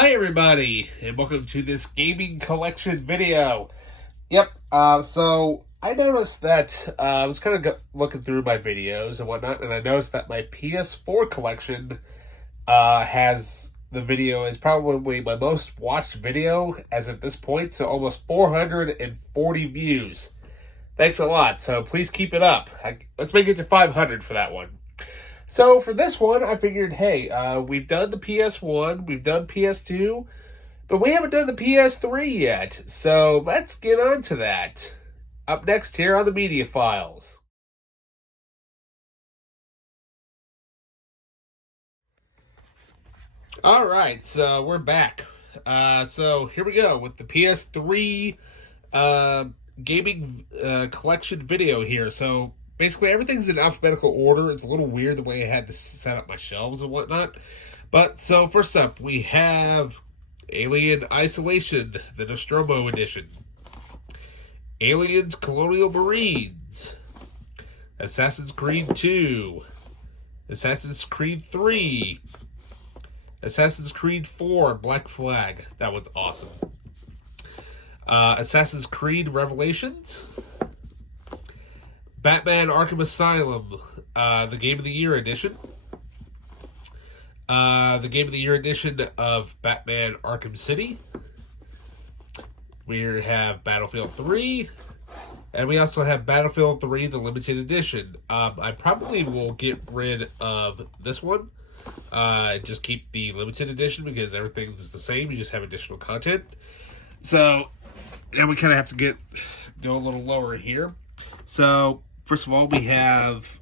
Hi everybody, and welcome to this gaming collection video. Yep, so I noticed that I was kind of looking through my videos and whatnot, and I noticed that my PS4 collection has the video is probably my most watched video as of this point, so almost 440 views. Thanks a lot, so please keep it up. Let's make it to 500 for that one. So for this one, I figured, hey, we've done the PS1, we've done PS2, but we haven't done the PS3 yet. So let's get on to that. Up next here on the Media Files. All right, so we're back. So here we go with the PS3 gaming collection video here. So basically, everything's in alphabetical order. It's a little weird the way I had to set up my shelves and whatnot. But, so first up, we have Alien Isolation, the Nostromo edition. Aliens Colonial Marines. Assassin's Creed 2. Assassin's Creed 3. Assassin's Creed 4, Black Flag. That one's awesome. Assassin's Creed Revelations. Batman Arkham Asylum, the Game of the Year edition. The Game of the Year edition of Batman Arkham City. We have Battlefield 3. And we also have Battlefield 3, the limited edition. I probably will get rid of this one. Just keep the limited edition because everything's the same. You just have additional content. So, now we kind of have to go a little lower here. So, first of all, we have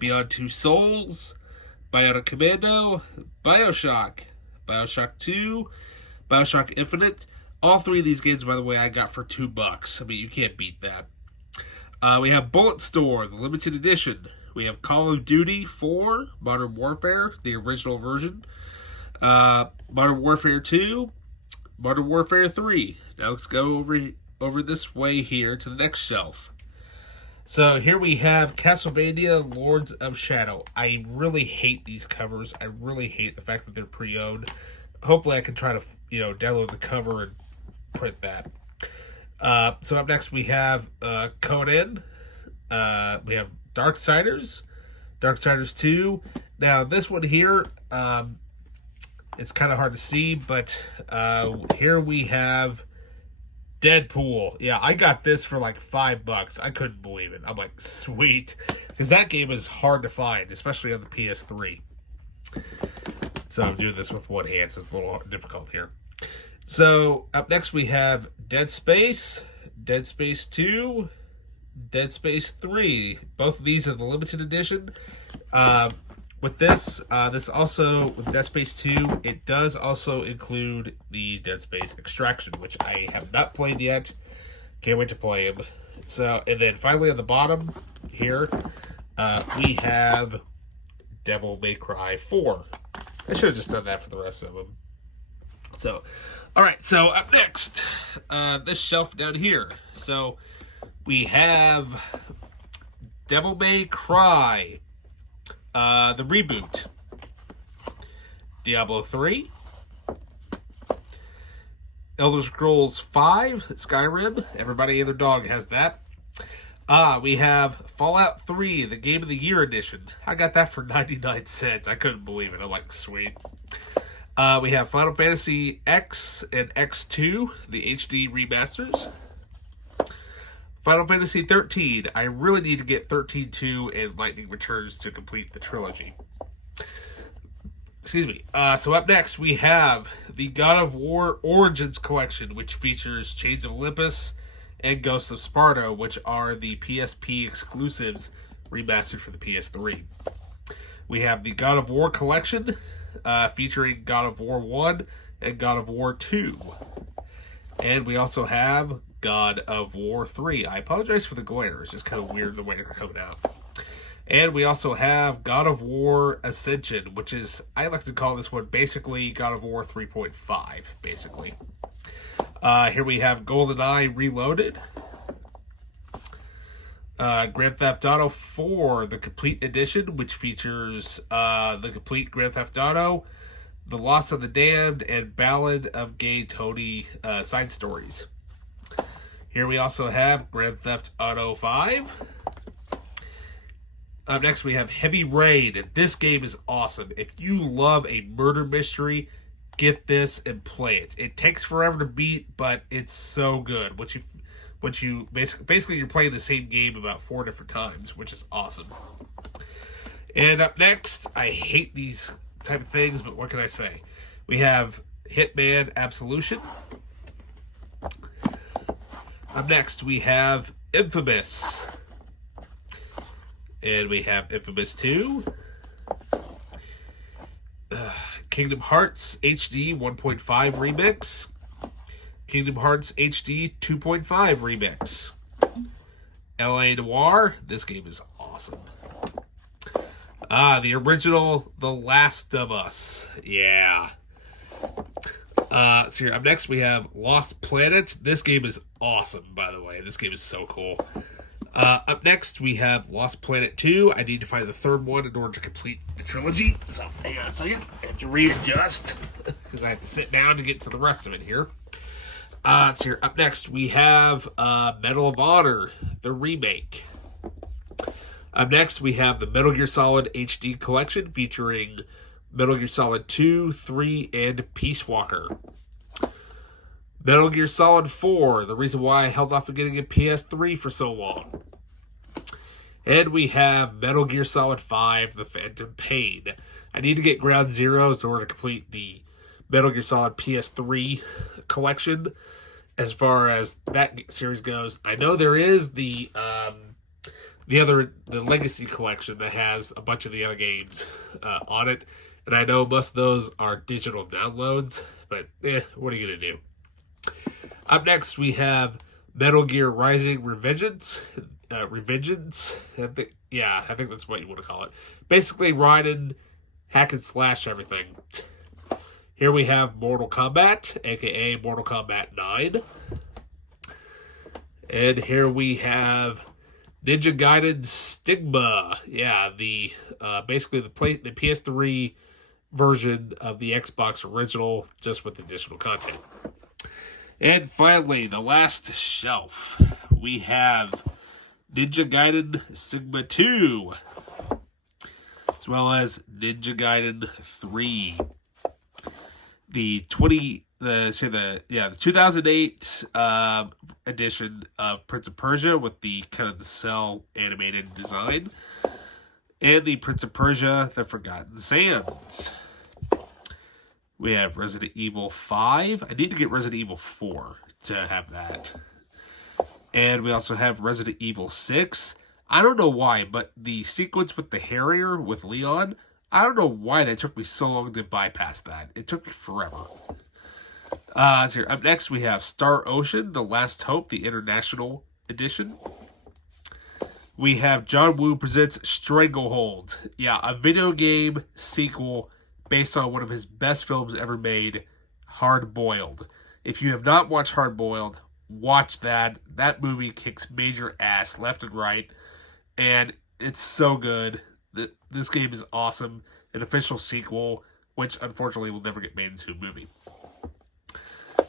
Beyond Two Souls, Bionic Commando, Bioshock, Bioshock 2, Bioshock Infinite. All three of these games, by the way, I got for $2. I mean, you can't beat that. We have Bulletstorm, the limited edition. We have Call of Duty 4, Modern Warfare, the original version. Modern Warfare 2, Modern Warfare 3. Now let's go over this way here to the next shelf. So here we have Castlevania Lords of Shadow. I really hate these covers. I really hate the fact that they're pre-owned. Hopefully I can try to, download the cover and print that. So up next we have Conan. We have Darksiders. Darksiders 2. Now this one here, it's kind of hard to see, but here we have Deadpool. Yeah, I got this for like $5. I couldn't believe it. I'm like, sweet. Because that game is hard to find, especially on the PS3. So I'm doing this with one hand, so it's a little difficult here. So up next we have Dead Space, Dead Space 2, Dead Space 3. Both of these are the limited edition. With this also, with Dead Space 2, it does also include the Dead Space Extraction, which I have not played yet. Can't wait to play him. So, and then finally on the bottom here, we have Devil May Cry 4. I should have just done that for the rest of them. So, alright, so up next, this shelf down here. So, we have Devil May Cry, the reboot, Diablo 3, Elder Scrolls 5, Skyrim. Everybody and their dog has that. We have Fallout 3, the Game of the Year edition. I got that for 99 cents. I couldn't believe it. I'm like, sweet. We have Final Fantasy X and X2, the HD remasters. Final Fantasy 13. I really need to get 13-2 and Lightning Returns to complete the trilogy. Excuse me. So up next, we have the God of War Origins Collection, which features Chains of Olympus and Ghosts of Sparta, which are the PSP exclusives remastered for the PS3. We have the God of War Collection, featuring God of War 1 and God of War 2. And we also have God of War 3. I apologize for the glare. It's just kind of weird the way it's coming out. And we also have God of War Ascension, which is, I like to call this one basically God of War 3.5, basically. Here we have GoldenEye Reloaded. Grand Theft Auto 4, the Complete Edition, which features the complete Grand Theft Auto, The Loss of the Damned, and Ballad of Gay Tony side stories. Here we also have Grand Theft Auto 5. Up next, we have Heavy Rain. This game is awesome. If you love a murder mystery, get this and play it. It takes forever to beat, but it's so good. Once you basically you're playing the same game about 4 different times, which is awesome. And up next, I hate these type of things, but what can I say? We have Hitman Absolution. Up next, we have Infamous. And we have Infamous 2. Kingdom Hearts HD 1.5 Remix. Kingdom Hearts HD 2.5 Remix. LA Noire. This game is awesome. The original The Last of Us. Yeah. So here, up next we have Lost Planet. This game is awesome, by the way. This game is so cool. Up next we have Lost Planet 2. I need to find the third one in order to complete the trilogy. So hang on a second. I have to readjust because I have to sit down to get to the rest of it here. So here, up next we have Medal of Honor, the remake. Up next, we have the Metal Gear Solid HD Collection featuring Metal Gear Solid 2, 3, and Peace Walker. Metal Gear Solid 4, the reason why I held off on getting a PS3 for so long. And we have Metal Gear Solid 5, The Phantom Pain. I need to get Ground Zeroes in order to complete the Metal Gear Solid PS3 collection. As far as that series goes, I know there is the Legacy Collection that has a bunch of the other games on it. And I know most of those are digital downloads, but what are you going to do? Up next, we have Metal Gear Rising Revengeance. I think that's what you want to call it. Basically, riding, hack and slash everything. Here we have Mortal Kombat, aka Mortal Kombat 9. And here we have Ninja Gaiden Stigma. Yeah, basically the PS3 version of the Xbox original, just with additional content. And finally, the last shelf. We have Ninja Gaiden Sigma 2, as well as Ninja Gaiden 3. The 2008 edition of Prince of Persia with the kind of the cell animated design, and the Prince of Persia: The Forgotten Sands. We have Resident Evil 5. I need to get Resident Evil 4 to have that. And we also have Resident Evil 6. I don't know why, but the sequence with the Harrier with Leon, I don't know why that took me so long to bypass that. It took me forever. So here, up next we have Star Ocean, The Last Hope, the International Edition. We have John Woo presents Stranglehold. Yeah, a video game sequel based on one of his best films ever made, Hard Boiled. If you have not watched Hard Boiled, watch that. That movie kicks major ass left and right, and it's so good. This game is awesome. An official sequel, which unfortunately will never get made into a movie.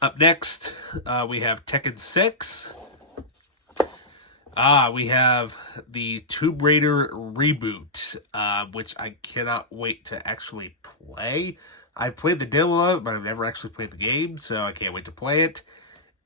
Up next, we have Tekken 6. We have the Tomb Raider reboot, which I cannot wait to actually play. I've played the demo of it, but I've never actually played the game, so I can't wait to play it.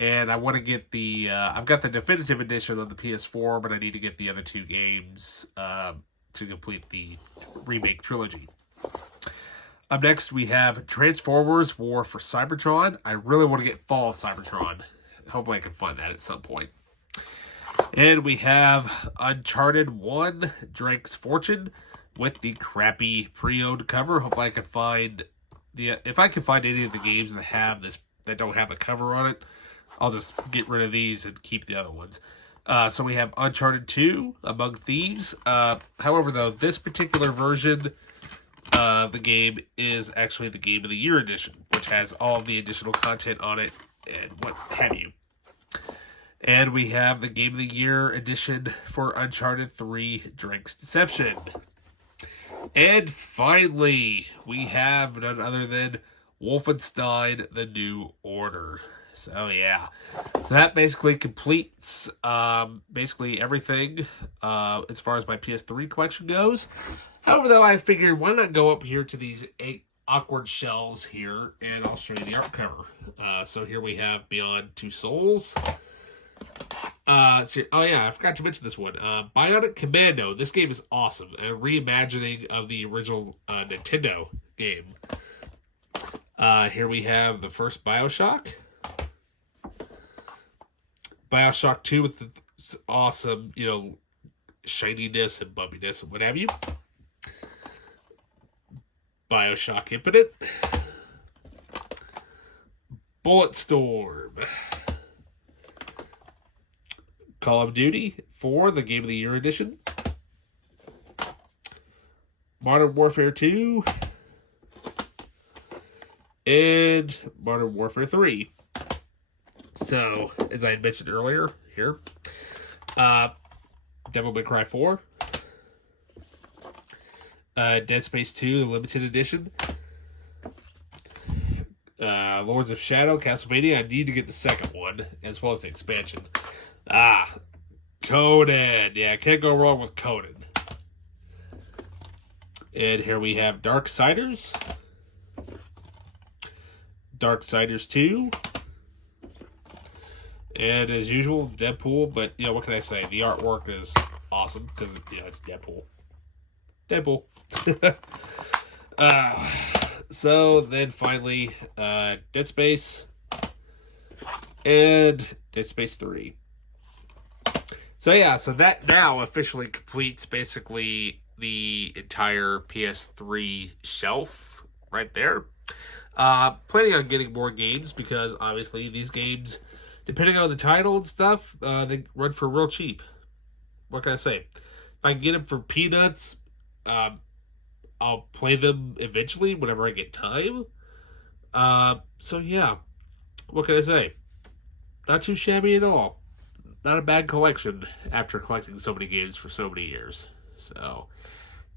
And I want to get I've got the definitive edition on the PS4, but I need to get the other two games to complete the remake trilogy. Up next, we have Transformers War for Cybertron. I really want to get Fall of Cybertron. Hopefully I can find that at some point. And we have Uncharted 1, Drake's Fortune, with the crappy pre-owned cover. Hopefully I can find if I can find any of the games that have this, that don't have the cover on it, I'll just get rid of these and keep the other ones. So we have Uncharted 2, Among Thieves. However, though, this particular version of the game is actually the Game of the Year edition, which has all of the additional content on it and what have you. And we have the Game of the Year edition for Uncharted 3, Drake's Deception. And finally, we have none other than Wolfenstein: The New Order. So yeah, so that basically completes basically everything as far as my PS3 collection goes. However, though, I figured why not go up here to these 8 awkward shelves here, and I'll show you the art cover. So here we have Beyond Two Souls. Oh yeah, I forgot to mention this one. Bionic Commando. This game is awesome. A reimagining of the original Nintendo game. Here we have the first Bioshock. Bioshock 2 with the awesome, shininess and bumpiness and what have you. Bioshock Infinite. Bulletstorm. Call of Duty 4, the Game of the Year edition. Modern Warfare 2. And Modern Warfare 3. So, as I had mentioned earlier, here. Devil May Cry 4. Dead Space 2, the limited edition. Lords of Shadow, Castlevania. I need to get the second one, as well as the expansion. Conan. Yeah, can't go wrong with Conan. And here we have Darksiders. Darksiders 2. And as usual, Deadpool. But, what can I say? The artwork is awesome because, it's Deadpool. Deadpool. So then finally, Dead Space and Dead Space 3. So yeah, so that now officially completes basically the entire PS3 shelf right there. Planning on getting more games because obviously these games, depending on the title and stuff, they run for real cheap. What can I say? If I can get them for peanuts, I'll play them eventually whenever I get time. So yeah, what can I say? Not too shabby at all. Not a bad collection after collecting so many games for so many years. So,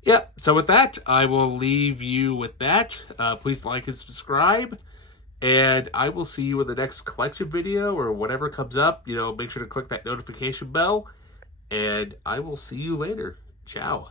yeah. So with that, I will leave you with that. Please like and subscribe. And I will see you in the next collection video or whatever comes up. Make sure to click that notification bell. And I will see you later. Ciao.